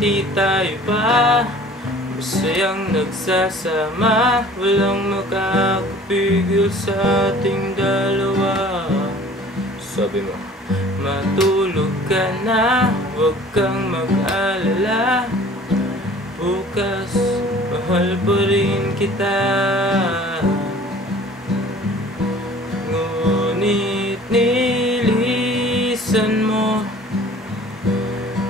di tayo pa masayang nagsasama. Walang makakapigil sa ating dalawa. Sabi mo, matulog ka na, huwag kang mag-alala. Bukas, mahal pa rin kita. Ngunit nilisan mo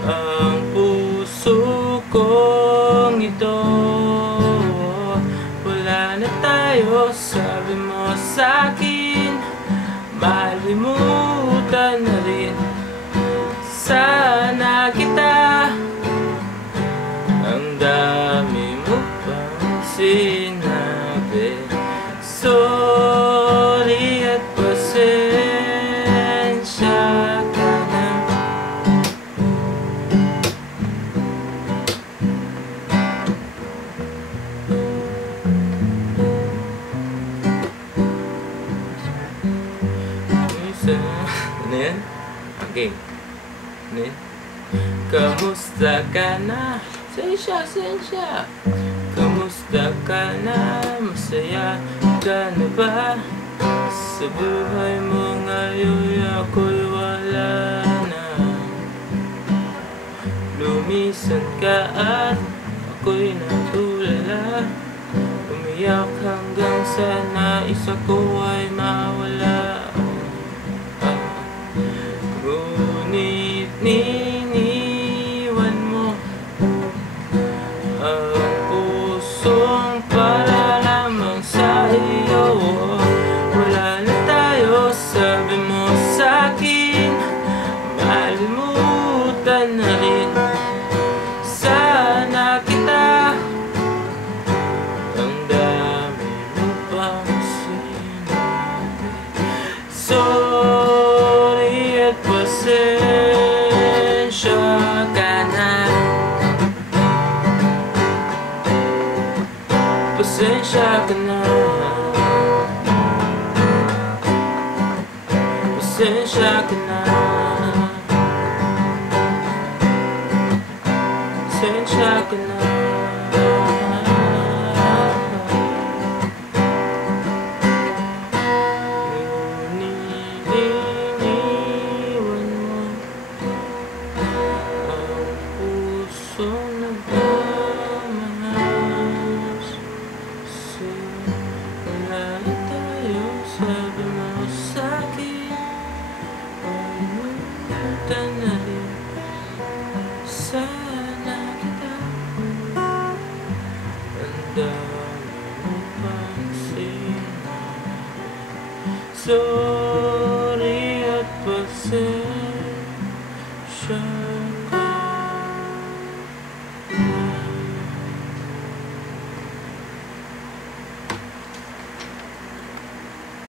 ang puso kong ito. Wala na tayo, sabi mo sa'kin. Malimutan na rin sana kita. Ang dami mo pang sinabi. Sorry at pasensya ka na. Ano yan? Okay. Ano yan? Kamusta ka na? Sensya. Kamusta ka na? Masaya ka na ba? Sa buhay mo ngayon ako'y wala na. Lumisan ka at ako'y natulala. Umiyak hanggang sa nais ako ay mawala. Ngunit niniwan mo ang pusong para lamang sa iyo. Wala na tayo, sabi mo sa'kin. Malimutan na rin sana kita. Ang dami mo pang sinabi. Sorry at pasensya ka na. Pasensya ka na. Pasensya ka na. Pasensya ka na. Iniwan mo ang pusong nagmamahal. Wala na tayo, sabi mo sa'kin. Malimutan na rin sana kita. Ang dami mo pang sinabi.